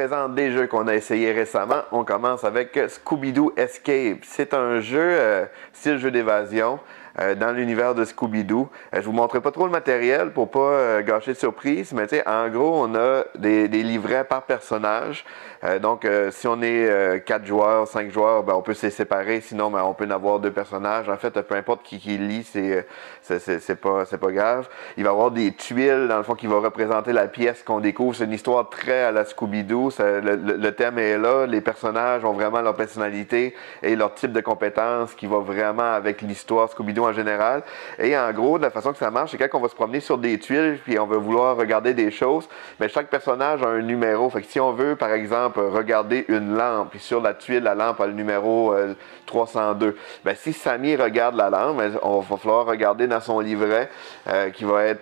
présente des jeux qu'on a essayés récemment. On commence avec Scooby-Doo Escape. C'est un jeu style jeu d'évasion dans l'univers de Scooby-Doo. Je vous montrerai pas trop le matériel pour pas gâcher de surprise, mais en gros, on a des livrets par personnage. Donc, si on est 4 joueurs, 5 joueurs, ben, on peut se les séparer. Sinon, ben, on peut en avoir 2 personnages. En fait, peu importe qui lit, c'est pas grave. Il va y avoir des tuiles, dans le fond, qui vont représenter la pièce qu'on découvre. C'est une histoire très à la Scooby-Doo. Le thème est là. Les personnages ont vraiment leur personnalité et leur type de compétences qui va vraiment avec l'histoire Scooby-Doo en général. Et en gros, de la façon que ça marche, c'est quand on va se promener sur des tuiles puis on va vouloir regarder des choses, bien, chaque personnage a un numéro. Fait que si on veut, par exemple, regarder une lampe, puis sur la tuile, la lampe a le numéro 302. Bien, si Samy regarde la lampe, bien, on va falloir regarder dans son livret qui va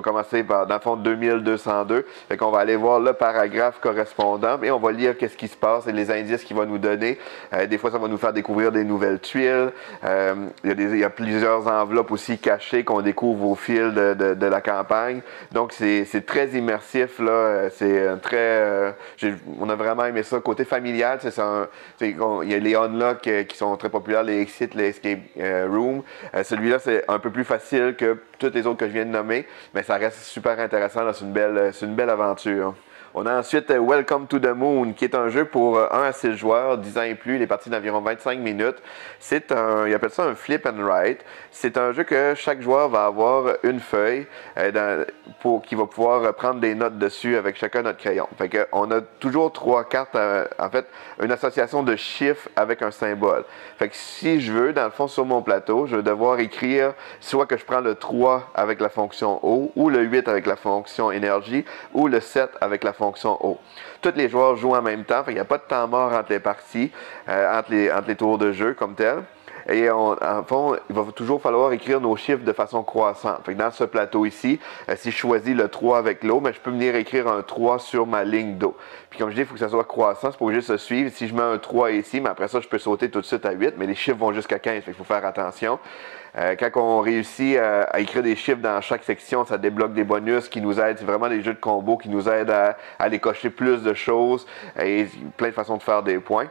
commencer par, dans le fond, 2202. Fait qu'on va aller voir le paragraphe correspondant et on va lire qu'est-ce qui se passe et les indices qu'il va nous donner. Des fois, ça va nous faire découvrir des nouvelles tuiles. Il y a plusieurs enveloppes aussi cachées qu'on découvre au fil de la campagne. Donc, c'est très immersif, là. On a vraiment aimé ça. Côté familial, il y a les Unlock qui sont très populaires, les Exit, les Escape Room. Celui-là, c'est un peu plus facile que tous les autres que je viens de nommer, mais ça reste super intéressant. C'est une belle aventure. On a ensuite Welcome to the Moon, qui est un jeu pour 1 à 6 joueurs, 10 ans et plus. Il est parti d'environ 25 minutes. Ils appellent ça un flip and write. C'est un jeu que chaque joueur va avoir une feuille qui va pouvoir prendre des notes dessus avec chacun notre crayon. Fait que on a toujours 3 cartes, en fait, une association de chiffres avec un symbole. Fait que si je veux, dans le fond, sur mon plateau, je vais devoir écrire soit que je prends le 3 avec la fonction O, ou le 8 avec la fonction énergie, ou le 7 avec la fonction O. Tous les joueurs jouent en même temps, il n'y a pas de temps mort entre les parties, entre les tours de jeu comme tel. Et en fond, il va toujours falloir écrire nos chiffres de façon croissante. Fait que dans ce plateau ici, si je choisis le 3 avec l'eau, je peux venir écrire un 3 sur ma ligne d'eau. Puis comme je dis, il faut que ça soit croissant, c'est pas obligé de se suivre. Si je mets un 3 ici, mais après ça, je peux sauter tout de suite à 8, mais les chiffres vont jusqu'à 15, il faut faire attention. Quand on réussit à écrire des chiffres dans chaque section, ça débloque des bonus qui nous aident. C'est vraiment des jeux de combo qui nous aident à aller cocher plus de choses et plein de façons de faire des points.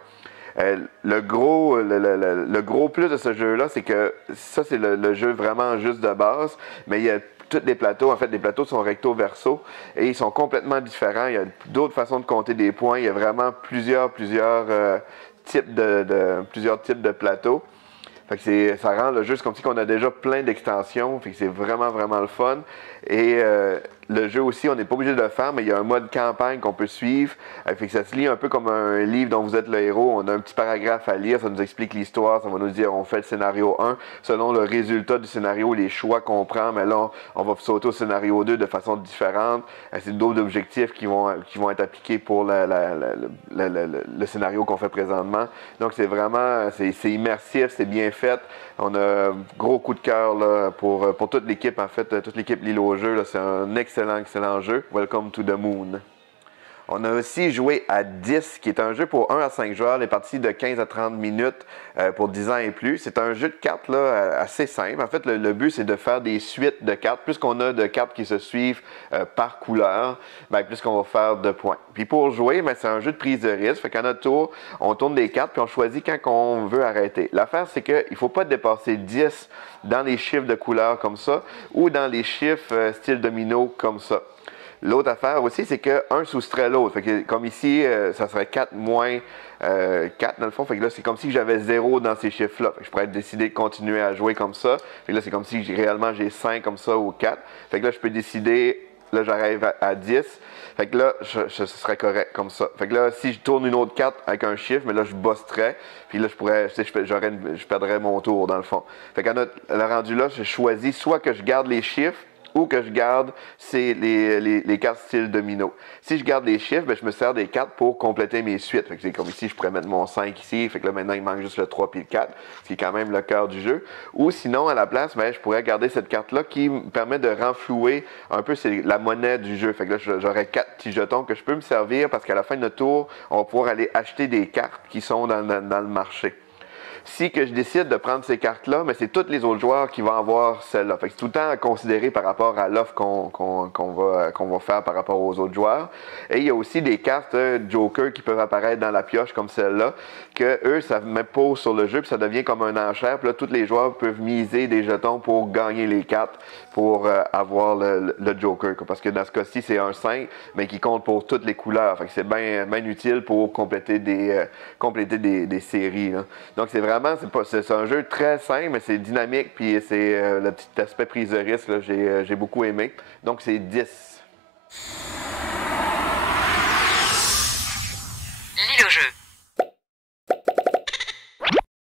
Le gros plus de ce jeu-là, c'est que ça, c'est le jeu vraiment juste de base, mais il y a tous les plateaux. En fait, les plateaux sont recto-verso et ils sont complètement différents. Il y a d'autres façons de compter des points. Il y a vraiment plusieurs types de plateaux. Fait que ça rend le jeu comme si on a déjà plein d'extensions. Fait que c'est vraiment, vraiment le fun. Et le jeu aussi, on n'est pas obligé de le faire, mais il y a un mode campagne qu'on peut suivre. Fait que ça se lit un peu comme un livre dont vous êtes le héros. On a un petit paragraphe à lire, ça nous explique l'histoire, ça va nous dire on fait le scénario 1. Selon le résultat du scénario, les choix qu'on prend, mais là, on va sauter au scénario 2 de façon différente. C'est d'autres objectifs qui vont être appliqués pour le scénario qu'on fait présentement. Donc c'est vraiment, c'est immersif, c'est bien fait. On a un gros coup de cœur là, pour toute l'équipe, en fait, toute l'équipe Lille au jeu. C'est un excellent jeu. Welcome to the Moon. On a aussi joué à 10, qui est un jeu pour 1 à 5 joueurs, les parties de 15 à 30 minutes pour 10 ans et plus. C'est un jeu de cartes là, assez simple. En fait, le but, c'est de faire des suites de cartes. Plus qu'on a de cartes qui se suivent par couleur, plus qu'on va faire de points. Puis pour jouer, c'est un jeu de prise de risque. Fait qu'à notre tour, on tourne des cartes puis on choisit quand on veut arrêter. L'affaire, c'est qu'il ne faut pas dépasser 10 dans les chiffres de couleur comme ça ou dans les chiffres style domino comme ça. L'autre affaire aussi, c'est qu'un soustrait l'autre. Fait que, comme ici, ça serait 4 moins 4 dans le fond. Fait que là, c'est comme si j'avais 0 dans ces chiffres-là. Fait que je pourrais décider de continuer à jouer comme ça. Fait que là, c'est comme si réellement j'ai 5 comme ça ou 4. Fait que là, je peux décider, là, j'arrive à 10. Fait que là, ce serait correct comme ça. Fait que là, si je tourne une autre carte avec un chiffre, mais là, je bosserais. Puis là, je perdrais mon tour dans le fond. Fait qu'à le rendu là, je choisis soit que je garde les chiffres, ou que je garde, c'est les cartes style domino. Si je garde les chiffres, je me sers des cartes pour compléter mes suites. Fait que c'est comme ici, je pourrais mettre mon 5 ici. Fait que là, maintenant, il manque juste le 3 puis le 4, ce qui est quand même le cœur du jeu. Ou sinon, à la place, je pourrais garder cette carte-là qui me permet de renflouer un peu la monnaie du jeu. Fait que là, j'aurais 4 petits jetons que je peux me servir parce qu'à la fin de notre tour, on va pouvoir aller acheter des cartes qui sont dans le marché. Si que je décide de prendre ces cartes-là, mais c'est tous les autres joueurs qui vont avoir celles-là. Fait que c'est tout le temps à considérer par rapport à l'offre qu'on va faire par rapport aux autres joueurs. Et il y a aussi des cartes Joker qui peuvent apparaître dans la pioche comme celle-là, que eux, ça met pause sur le jeu, puis ça devient comme un enchère. Puis là, tous les joueurs peuvent miser des jetons pour gagner les cartes, pour avoir le Joker. Parce que dans ce cas-ci, c'est un 5, mais qui compte pour toutes les couleurs. Fait que c'est bien utile pour compléter des séries. Là. Donc c'est vraiment, c'est un jeu très simple, mais c'est dynamique, puis c'est le petit aspect prise de risque, là, j'ai beaucoup aimé. Donc c'est 10. Lis le jeu.